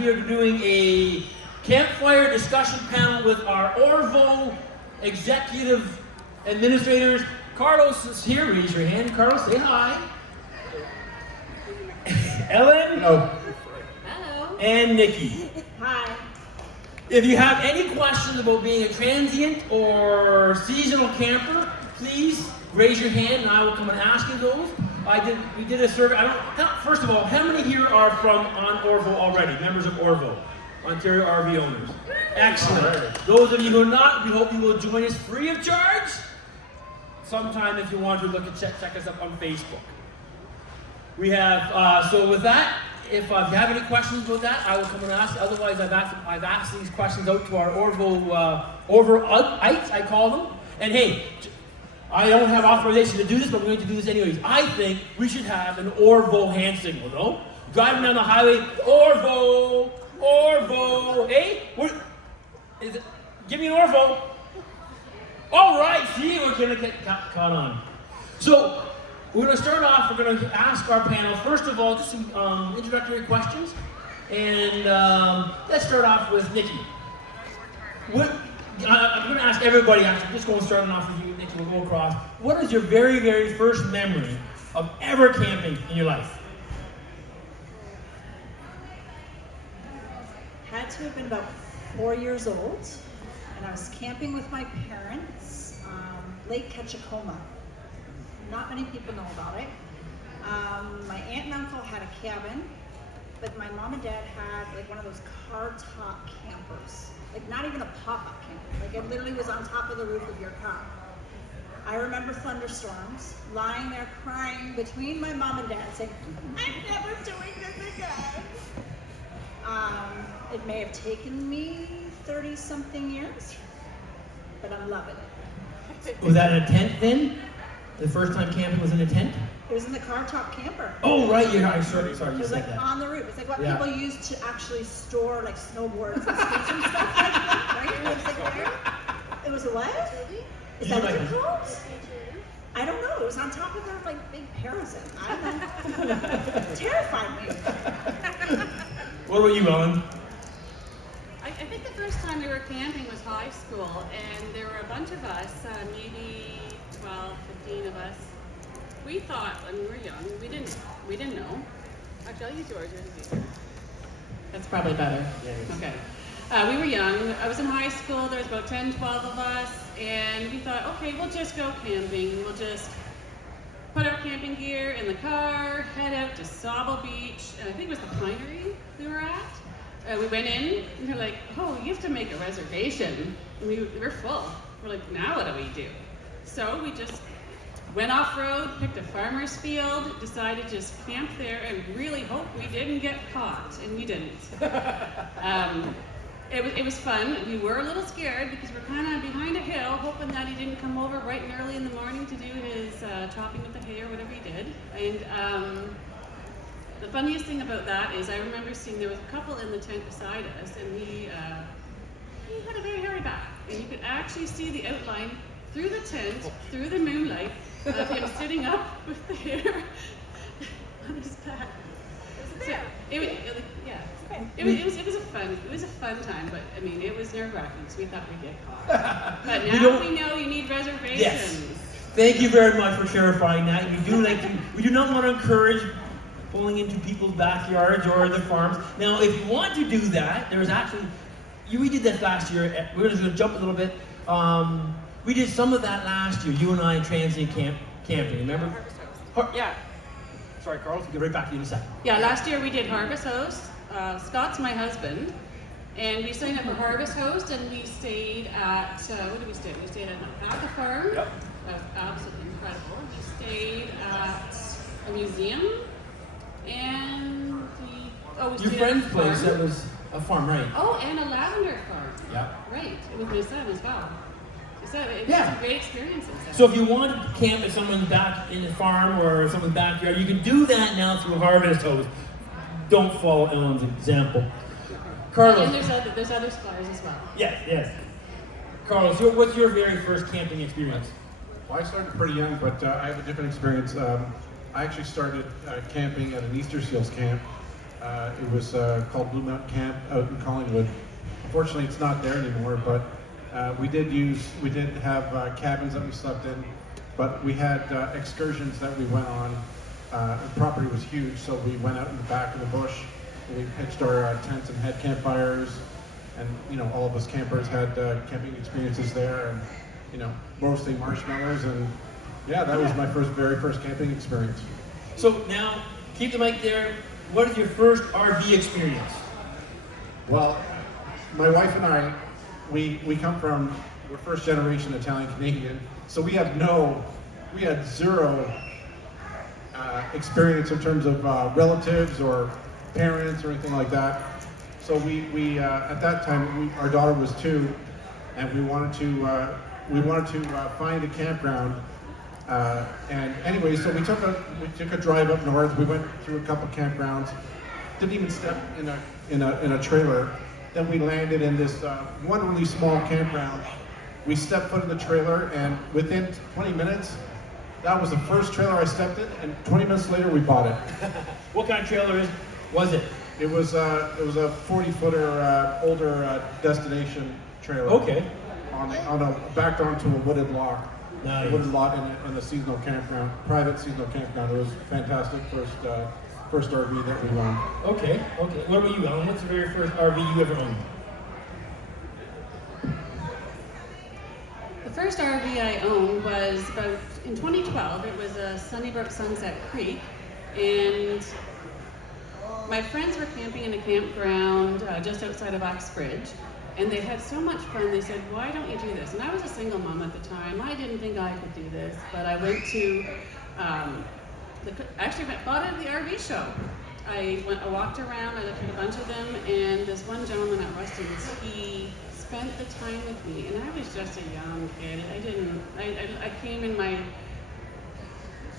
we are doing a campfire discussion panel with our ORVO executive administrators. Carlos is here. Raise your hand. Carlos, say hi. Ellen. Hello. Hello. And Nikki. Hi. If you have any questions about being a transient or seasonal camper, please raise your hand and I will come and ask you those. We did a survey. First of all, how many here are from on ORVO already? Members of ORVO, Ontario RV owners. Excellent. Those of you who are not, we hope you will join us free of charge. Sometime if you want to look and check us up on Facebook. We have, so with that, if you have any questions about that, I will come and ask. Otherwise, I've asked these questions out to our ORVO-ites, I call them. And hey, I don't have authorization to do this, but we're going to do this anyways. I think we should have an ORVO hand signal, no? Driving down the highway, ORVO, ORVO, hey? Give me an ORVO. All right, see, we're going to get caught on. So, we're going to start off, we're going to ask our panel, first of all, just some introductory questions. And let's start off with Nikki. I'm going to ask everybody, actually, just going starting off with you, Nikki, we'll go across. What is your very, very first memory of ever camping in your life? Had to have been about 4 years old, and I was camping with my parents, Lake Ketchikoma. Not many people know about it. My aunt and uncle had a cabin, but my mom and dad had like one of those car top campers. Like not even a pop-up camper. Like it literally was on top of the roof of your car. I remember thunderstorms, lying there crying between my mom and dad saying, I'm never doing this again. It may have taken me 30-something years, but I'm loving it. Was that in a tent then? The first time camping was in a tent? It was in the car top camper. Oh, right, yeah, sorry, you It said was like that. on the roof. It's like what people use to actually store like snowboards and skis and stuff like that, right? It was like there. It was a what? Is that what it's called? I don't know. It was on top of that like big parasite. I don't know. Terrified me. What about you, Ellen? I think the first time we were camping was high school, and there were a bunch of us, maybe 12, 15 of us. We thought when we were young, we didn't know. Actually, I'll use yours. Yours is easier. That's probably better. Yeah, okay. We were young. I was in high school. There was about 10, 12 of us, and we thought, okay, we'll just go camping. We'll just put our camping gear in the car, head out to Sauble Beach, and I think it was the Pinery we were at. We went in, and they're like, oh, you have to make a reservation. And we were full. We're like, now what do we do? So we just went off-road, picked a farmer's field, decided to just camp there and really hope we didn't get caught, and we didn't. It was fun. We were a little scared because we're kind of behind a hill, hoping that he didn't come over bright and early in the morning to do his chopping with the hay or whatever he did. And the funniest thing about that is I remember seeing there was a couple in the tent beside us, and he had a very hairy back, and you could actually see the outline through the tent, through the moonlight, of him sitting up with the hair on his back. So it was a fun time, but I mean it was nerve-wracking because we thought we'd get caught. But now we know you need reservations. Yes. Thank you very much for clarifying that. We do not want to encourage pulling into people's backyards or the farms. Now, if you want to do that, there's actually we did that last year. We're just going to jump a little bit. We did some of that last year. You and I in Transient camping. Remember? Yeah. Sorry, Carl. We'll get right back to you in a second. Yeah, last year we did Harvest Host. Scott's my husband, and we signed up for Harvest Host, and we stayed at what did we stay? We stayed at the farm. Yep. That was absolutely incredible. We stayed at a museum, and Your friend's place that was a farm, right? Oh, and a lavender farm. Yeah. Right, with my son as well. So it was Yeah. a great experience. So if you want to camp at someone's back in the farm or someone's backyard, you can do that now through Harvest Host. Don't follow Ellen's example. Carlos. And there's other suppliers as well. Yes. Carlos, what's your very first camping experience? Well, I started pretty young, but I have a different experience. I actually started camping at an Easter Seals camp It was called Blue Mountain Camp out in Collingwood. Unfortunately, it's not there anymore, but we did have cabins that we slept in, but we had excursions that we went on. The property was huge, so we went out in the back of the bush, and we pitched our tents and had campfires, and all of us campers had camping experiences there, and roasting marshmallows, and yeah, that was my very first camping experience. So now, keep the mic there. What is your first RV experience? Well, my wife and I, we're first generation Italian Canadian, so we had zero experience in terms of relatives or parents or anything like that. So we at that time our daughter was 2, and we wanted to find a campground. And anyway, so we took a drive up north. We went through a couple campgrounds. Didn't even step in a trailer. Then we landed in this one really small campground. We stepped foot in the trailer, and within 20 minutes, that was the first trailer I stepped in. And 20 minutes later, we bought it. What kind of trailer was it? It was a 40-footer older destination trailer. Okay. Backed onto a wooded lot. Nice. A wooded lot in a seasonal campground, private seasonal campground. It was fantastic. First RV that we owned. Okay. What about you, Alan? What's the very first RV you ever owned? The first RV I owned was about in 2012. It was a Sunnybrook Sunset Creek, and my friends were camping in a campground just outside of Oxbridge, and they had so much fun. They said, "Why don't you do this?" And I was a single mom at the time. I didn't think I could do this, but I went to bought it at the RV show. I walked around, I looked at a bunch of them, and this one gentleman at Rustin's, he spent the time with me, and I was just a young kid. I came in my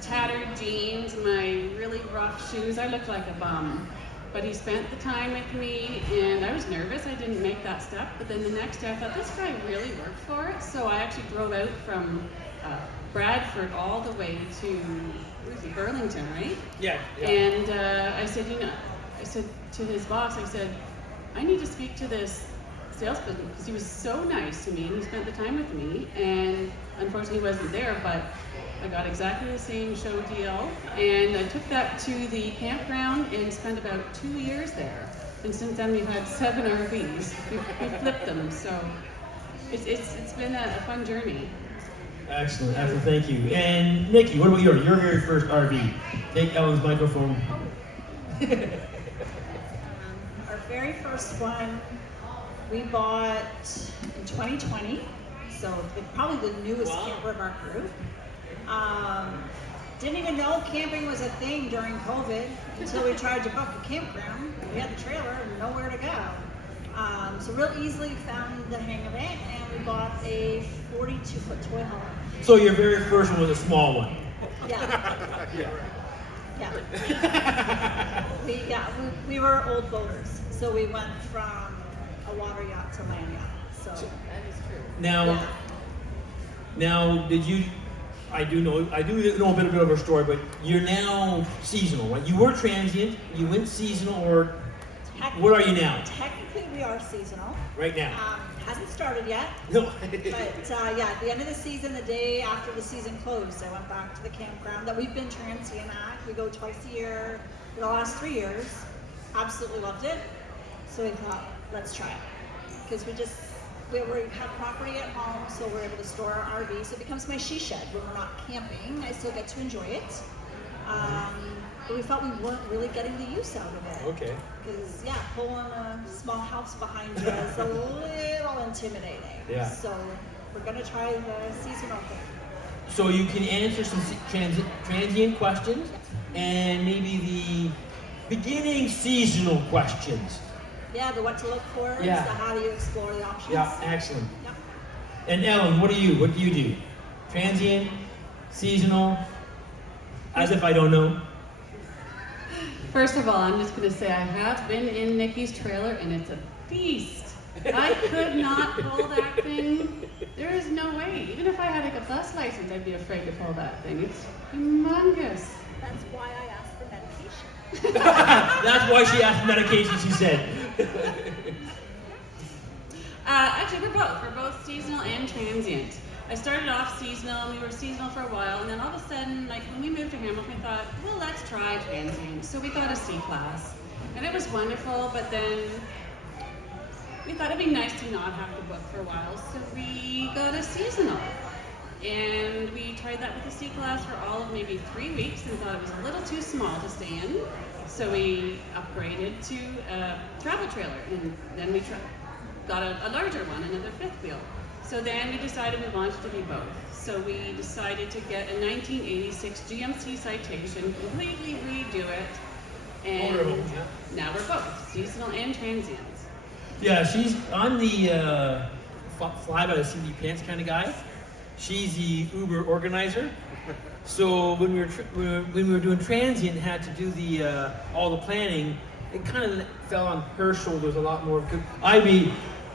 tattered jeans, my really rough shoes. I looked like a bum. But he spent the time with me, and I was nervous. I didn't make that step, but then the next day I thought, this guy really worked for it. So I actually drove out from Bradford all the way to Burlington, right? Yeah. And I said to his boss, I said, I need to speak to this salesperson, because he was so nice to me, and he spent the time with me, and unfortunately he wasn't there, but I got exactly the same show deal, and I took that to the campground and spent about 2 years there. And since then we've had 7 RVs. We've flipped them, so it's been a fun journey. Excellent, thank you. And Nikki, what about your very first RV? Take Ellen's microphone. Our very first one we bought in 2020, so probably the newest camper of our group. Didn't even know camping was a thing during COVID until we tried to book a campground. We had the trailer and nowhere to go. So real easily found the hang of it, and we bought a 42-foot toy hauler. So your very first one was a small one. We were old boaters, so we went from a water yacht to land yacht. So that is true. Now, did you? I do know a bit of a story, but you're now seasonal, right? You were transient, you went seasonal, or what are you now? Technically, we are seasonal. Right now. Hasn't started yet. No. But at the end of the season, the day after the season closed, I went back to the campground that we've been transient at. We go twice a year for the last 3 years. Absolutely loved it. So we thought, let's try it. Because we have property at home, so we're able to store our RV. So it becomes my she shed when we're not camping. I still get to enjoy it. But we felt we weren't really getting the use out of it. Okay. Because, pulling a small house behind you is a little intimidating. Yeah. So we're going to try the seasonal thing. So you can answer some transient questions and maybe the beginning seasonal questions. Yeah, the what to look for, Yeah. the how do you explore the options. Yeah, excellent. Yep. And Ellen, what do you do? Transient, seasonal, as if I don't know. First of all, I'm just going to say I have been in Nikki's trailer, and it's a beast. I could not pull that thing. There is no way. Even if I had like a bus license, I'd be afraid to pull that thing. It's humongous. That's why I asked for medication. That's why she asked for medication, she said. Actually, we're both. We're both seasonal and transient. I started off seasonal, and we were seasonal for a while, and then all of a sudden, like when we moved to Hamilton, we thought, well, let's try transient. So we got a C-class, and it was wonderful, but then we thought it'd be nice to not have to book for a while, so we got a seasonal. And we tried that with the C-class for all of maybe 3 weeks and thought it was a little too small to stay in. So we upgraded to a travel trailer, and then we got a larger one, another fifth wheel. So then we decided we wanted to be both. So we decided to get a 1986 GMC Citation, completely redo it, and now we're both seasonal and transient. Yeah, I'm the fly by the seat of your pants kind of guy. She's the Uber organizer. So when we were doing transient and had to do the all the planning, it kind of fell on her shoulders a lot more. I'd be,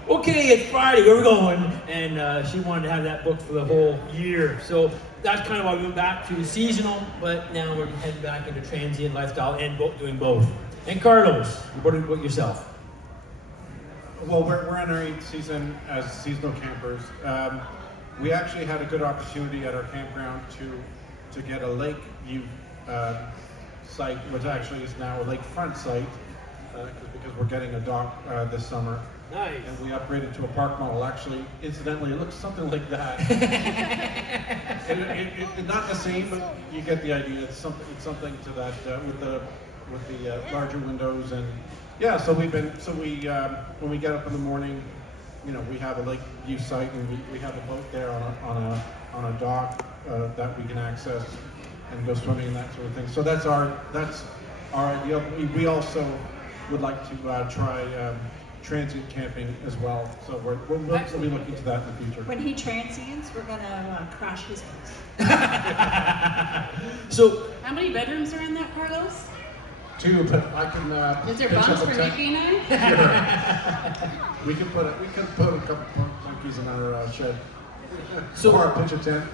okay, it's Friday, where are we going? And she wanted to have that booked for the whole year. So that's kind of why we went back to seasonal, but now we're heading back into transient lifestyle and doing both. And Carlos, what about yourself? Well, we're in our 8th season as seasonal campers. We actually had a good opportunity at our campground to get a lake view site, which actually is now a lakefront site, because we're getting a dock this summer. Nice. And we upgraded to a park model. Actually, incidentally, it looks something like that. It's not the same, but you get the idea. It's something to that with the larger windows, and yeah. So when we get up in the morning, you know, we have a lake view site, and we have a boat there on a dock that we can access and go swimming and that sort of thing. So that's our ideal. We also would like to try transient camping as well. So we'll be looking to that in the future. When he transients, we're gonna crash his house. So How many bedrooms are in that, Carlos? 2, but I can. Is there pitch bunks up a for tent. Nikki and I? We could put a couple monkeys in our shed. So- or a pitch a tent.